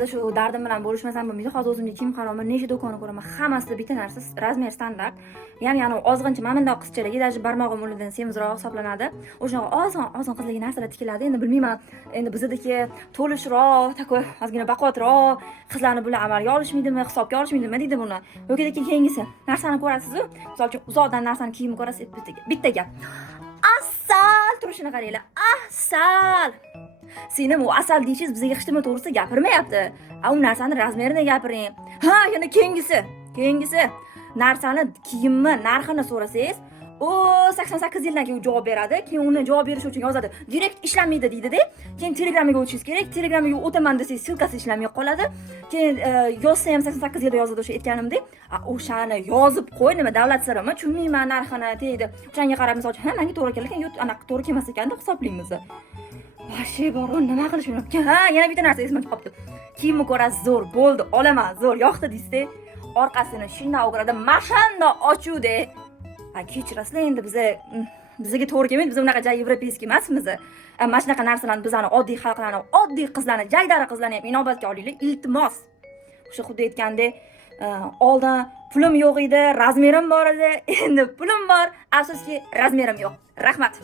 ba'zida shu dardim bilan bo'lishmasam bo'lmaydi. Hozir o'zimga kiyim qaroman, necha do'konni ko'raman, hammasida bitta narsa razmer standart. Ya'ni ozg'incha mana bunday qizchalarga даже barmog'im ulidan semizroq hisoblanadi. O'shaqa ozg'in qizlarga narsalar tikiladi. Endi bilmayman, endi bizdagi to'lishroq, takoy ozgina baquvvatroq qizlarni bular amalga olishmaydimi, hisobga olishmaydimi deydi buni. Yoki keyingisi narsani ko'rasiz-ku, misol uchun uzoqdan narsani kiyimni ko'rasiz, bitta gap. Asal turishini qaranglar. Asal. Seni bu asal deyishingiz bizga hech nima to'g'risida gapirmayapti. U narsani razmerini gapiring. Ha, yana keyingisi. Narsani, kiyimni narxini so'rasangiz, u 88 yildan keyin javob beradi. Keyin uni javob berish uchun yozadi. Direkt ishlamaydi deydi-da. Keyin Telegramga o'tishingiz kerak. Telegramga o'taman desangiz, silkasi ishlamay qoladi. Keyin yozsa ham 88 yilda yozadi o'sha aytganimdek. O'shani yozib qo'y, nima davlat sirimi, tushunmayman narxini deydi. O'shanga qarab misol uchun, menga to'g'ri kelar ekan, yo'q, anaqa to'g'ri kelmas ekan deb hisoblaymiz. Vashi bor, nima qilish mumkin? Ha, yana bitta narsa esimga qolibdi. Kiyimni ko'rasiz, zo'r, bo'ldi, olaman, zo'r, yoqdi deysiz-da. Orqasini shunday o'giradi, mashanda ochuvdi. Kechirasizlar, endi bizga to'g'ri kelmaydi. Biz unaqa jay yevropeyskiy emasmiz. Mana shunaqa narsalarni bizani oddiy xalqlarni, oddiy qizlarni, jaydari qizlarni ham inobatga olinglar, iltimos. O'sha xuddi aytgandek, oldin pulim yo'q edi, razmerim bor edi, endi pulim bor, afsuski razmerim yo'q. Rahmat.